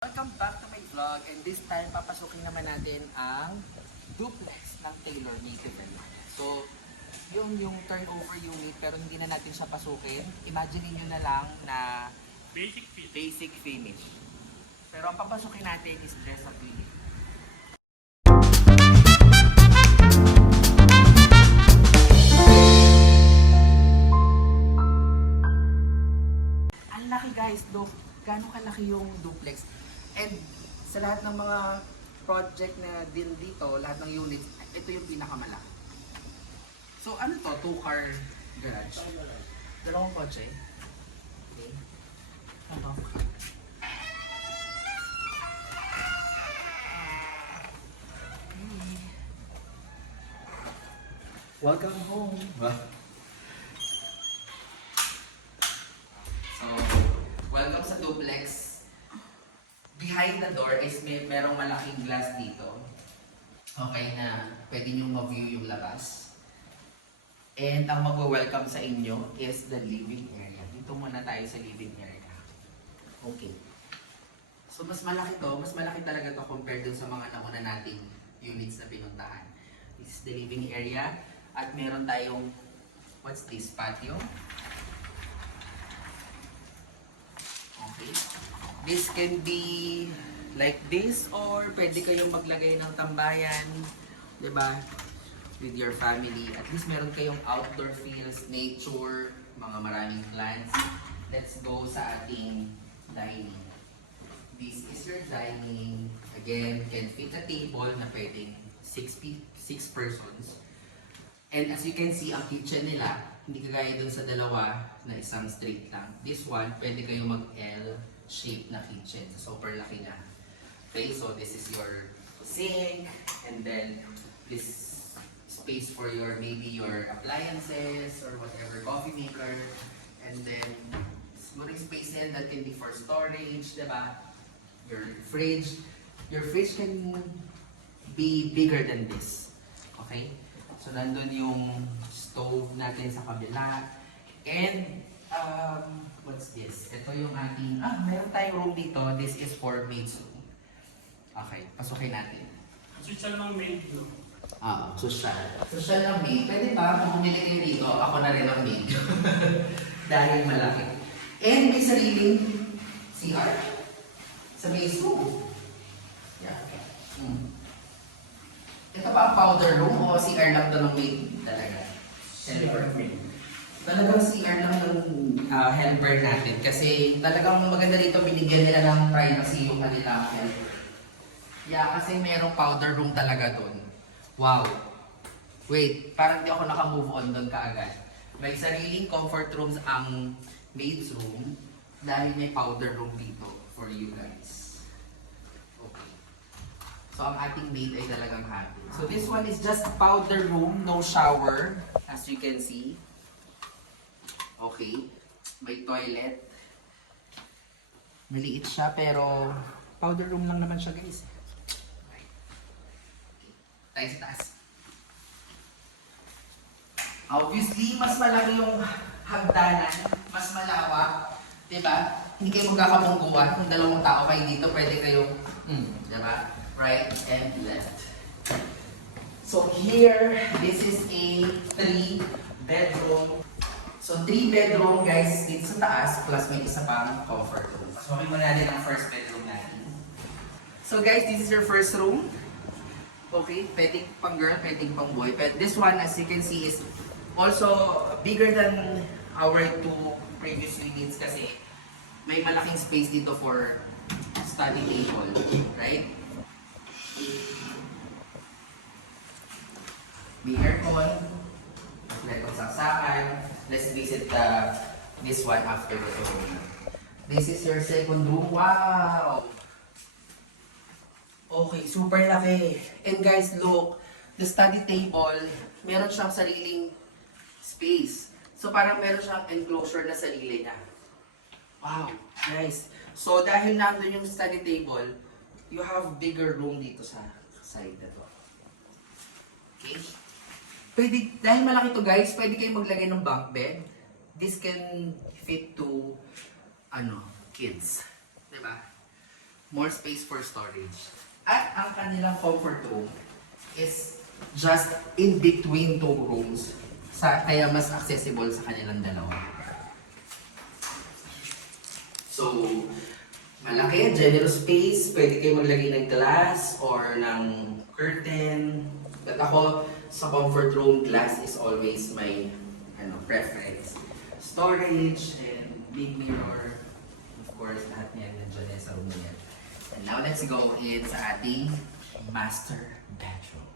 Welcome back to my vlog, and this time papasukin naman natin ang duplex ng Taylor Native. So, yung turnover unit pero hindi na natin siya pasukin. Imagine niyo na lang na basic finish. Pero ang papasukin natin is dress up unit. Ang laki guys, gano'ng kalaki yung duplex. And sa lahat ng mga project na din dito, lahat ng units, ito yung pinakamalaki. So ano to? 2-car garage? Dalawang kotse? Okay. Ano to? Welcome home! So, welcome sa duplex. Behind the door is merong malaking glass dito. Okay na pwede nyo ma-view yung labas. And ang mag-welcome sa inyo is the living area. Dito muna tayo sa living area. Okay. So mas malaki to, mas malaki talaga to compared dun sa mga nauna nating units na pinuntahan. This is the living area. At meron tayong, what's this, patio? Okay. This can be like this or pwede kayong maglagay ng tambayan, 'di ba? With your family. At least meron kayong outdoor feels, nature, mga maraming plants. Let's go sa ating dining. This is your dining. Again, can fit a table na pwedeng 6 persons. And as you can see, ang kitchen nila, hindi kagaya dun sa dalawa na isang straight lang. This one, pwede kayong mag-L shape na kitchen. Super laki na. Okay, so this is your sink, and then this space for your maybe your appliances or whatever, coffee maker, and then siguro space din that can be for storage, diba? Your fridge can be bigger than this. Okay? So nandun yung stove natin sa kabila. And what's this? Ito yung ating, meron tayong room dito. This is for maid's room. Okay, pasukin natin. Social ng maid, no? Social. Social ng maid. Pwede ba kung bumili kayo dito, ako na rin ang maid. Dahil malaki. And may sariling CR sa maid's room. Yeah. Ito ba ang powder room o CR lang to ng maid talaga? Helper. Talagang CR lang ng helper natin kasi talagang maganda dito, binigyan nila ng privacy yung kanilang helper. Yeah, kasi merong powder room talaga doon. Wow! Wait, parang di ako naka-move on doon kaagad. May sariling comfort rooms ang maid's room dahil may powder room dito for you guys. Okay. So ang ating maid ay talagang happy. So this one is just powder room, no shower, as you can see. Okay. May toilet. Maliit siya pero powder room lang naman siya guys. Okay. Tayo sa taas. Obviously, mas malaki yung hagdanan, mas malawak. Diba? Hindi kayo magkakapungguan. Kung dalawang tao kayo dito, pwede kayong, diba? Right and left. So here, this is a 3-bedroom. So 3-bedroom guys dito sa taas, plus may isa pang comfort room. Pasukin mo natin ang first bedroom natin. So guys, this is your first room. Okay, pwedeng pang girl, pwedeng pang boy. But this one, as you can see, is also bigger than our 2 previous units kasi may malaking space dito for study table, right? May aircon, let's saksakan. Let's visit this one after the room. This is your second room. Wow! Okay, super laki. And guys, look, the study table, meron siyang sariling space. So parang meron siyang enclosure na sarili niya. Wow, nice. So dahil nandun yung study table, you have bigger room dito sa side na to. Okay? Pwede, dahil malaki to guys, pwede kayong maglagay ng bunk bed. This can fit to, kids. Diba? more space for storage. At ang kanilang comfort room is just in between two rooms. Kaya mas accessible sa kanilang dalawa. So, malaki, generous space. Pwede kayo maglagay ng glass or ng curtain. But ako, sa comfort room, glass is always my preference. Storage and big mirror. Of course, lahat niyan nandiyan sa room niya. And now, let's go in sa ating master bedroom.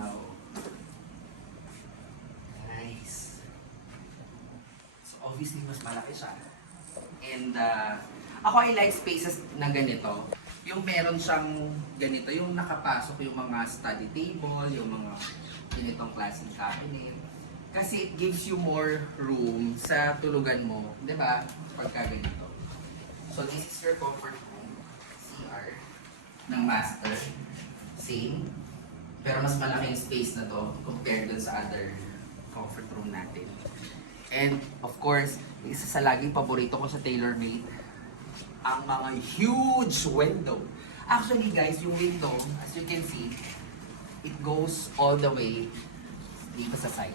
Wow. Nice. So, obviously, mas malaki siya. And ako I like spaces na ganito. Yung meron siyang ganito, yung nakapasok yung mga study table, yung mga ganitong klaseng cabinet. Kasi it gives you more room sa tulugan mo, di ba? Pagka ganito. So this is your comfort room, CR, ng master. Same. Pero mas malaking space na to compared dun sa other comfort room natin. And of course, isa sa laging paborito ko sa TaylorMade, ang mga huge window. Actually guys, yung window, as you can see, it goes all the way dito sa side.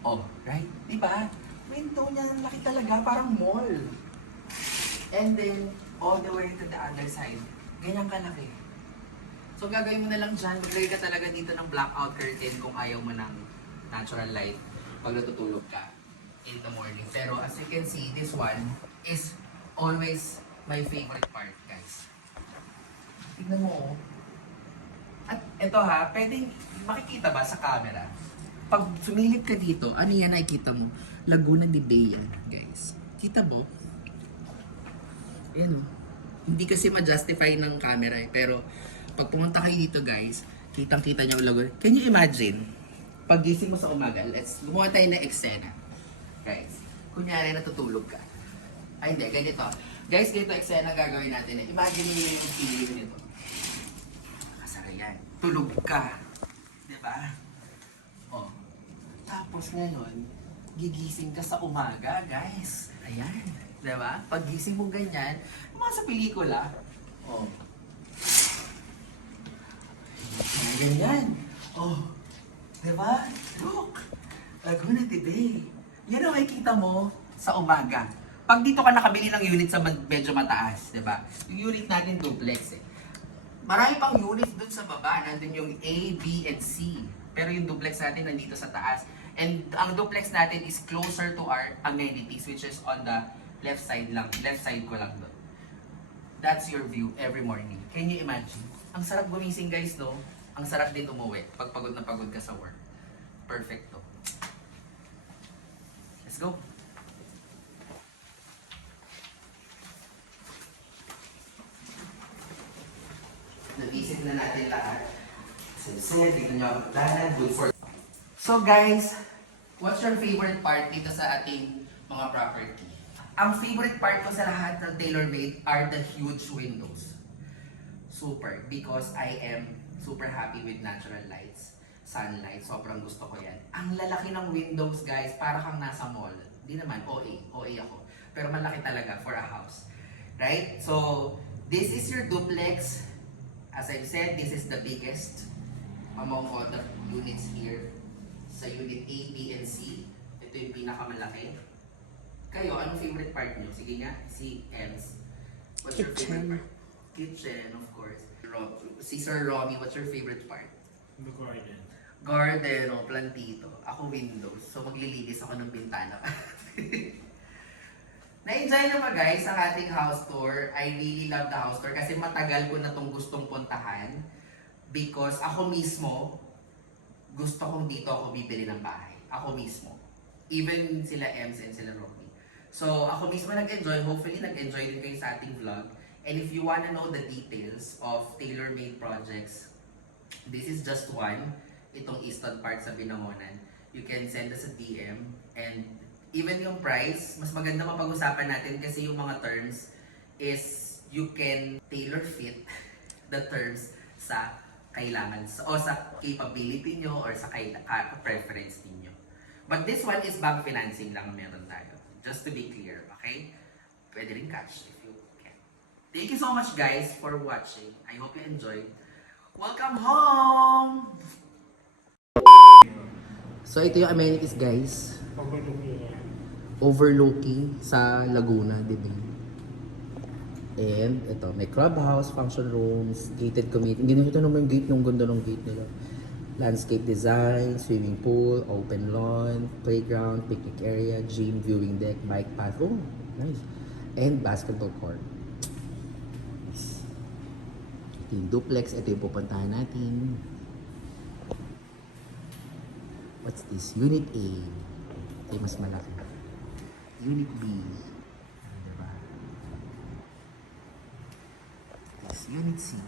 Oh, right? Diba? Window niya, laki talaga, parang mall. And then, all the way to the other side. Ganyan kalaki. So gagawin mo na lang dyan, maglagay ka talaga dito ng blackout curtain kung ayaw mo ng natural light pag natutulog ka in the morning. Pero as you can see, this one is always my favorite part, guys. Tignan mo. At ito ha, pwedeng makikita ba sa camera? Pag sumilip ka dito, ano yan nakikita mo? Laguna de Bay yan, guys. Kita mo? Ayan o. Hindi kasi ma-justify ng camera eh. Pero pag pumunta kayo dito guys, kitang-kita nyo ang Laguna. Can you imagine? Pag gising mo sa umaga, gumawa tayo ng eksena. Guys, kunyari natutulog ka. Ay hindi, ganito. Guys, ganito eksena gagawin natin eh. Imagine nyo yung feeling nito. Kasara yan. Tulog ka. Diba? Oh. Tapos ngayon, gigising ka sa umaga, guys. Ayan. Diba? Pag gising mo ganyan, mga sa pelikula. Oh. Mga ganyan. Oh. Diba? Look. Laguna de Bay. Yan ang makikita mo sa umaga. Pag dito ka nakabili ng unit sa medyo mataas, diba? Yung unit natin duplex eh. Marami pang units dun sa baba. Nandun yung A, B, and C. Pero yung duplex natin nandito sa taas. And ang duplex natin is closer to our amenities, which is on the left side lang. Left side ko lang doon. That's your view every morning. Can you imagine? Ang sarap gumising guys, no? Ang sarap din umuwi pag pagod na pagod ka sa work. Perfecto. Let's go. Na-visit na natin lahat. Said, dito nyo ako magdalan. Good for... So guys, what's your favorite part dito sa ating mga property? Ang favorite part ko sa lahat ng TaylorMade are the huge windows. Super. Because I am super happy with natural lights. Sunlight. Sobrang gusto ko yan. Ang lalaki ng windows guys, para kang nasa mall. Di naman, OA ako. Pero malaki talaga for a house. Right? So, this is your duplex. As I've said, this is the biggest among all the units here. Sa unit A, B, and C. Ito yung pinakamalaki. Kayo, anong favorite part nyo? Sige nga, si Ems. What's your favorite part? Kitchen, of course. Si Sir Romy, what's your favorite part? The garden. Garden o plantito. Ako windows. So maglilinis ako ng bintana. Na-enjoy nyo ba guys ang ating house tour? I really love the house tour kasi matagal ko na itong gustong puntahan. Because ako mismo, gusto kong dito ako bibili ng bahay. Ako mismo. Even sila Ems and sila Romy. So ako mismo nag-enjoy. Hopefully nag-enjoy din kayo sa ating vlog. And if you wanna know the details of TaylorMade projects, this is just one. Itong Easton Park sa Binangonan. You can send us a DM. And even yung price, mas maganda mapag-usapan natin kasi yung mga terms is you can tailor fit the terms sa kailangan o sa capability nyo or sa preference ninyo. But this one is bank financing lang meron tayo. Just to be clear, okay? pwede rin cash if you can. Thank you so much guys for watching. I hope you enjoyed. Welcome home! So ito yung amenities guys. Overlooking sa Laguna, di ba? And ito, may clubhouse, function rooms, gated community. Hindi ito naman yung gate, yung ganda ng gate nila. Landscape design, swimming pool, open lawn, playground, picnic area, gym, viewing deck, bike path. Oh, nice. And basketball court. Nice. Ito yung duplex. Ito yung pupuntahan natin. What's this? Unit A. Ito yung mas malaki. Unit B. Diba? This Unit C.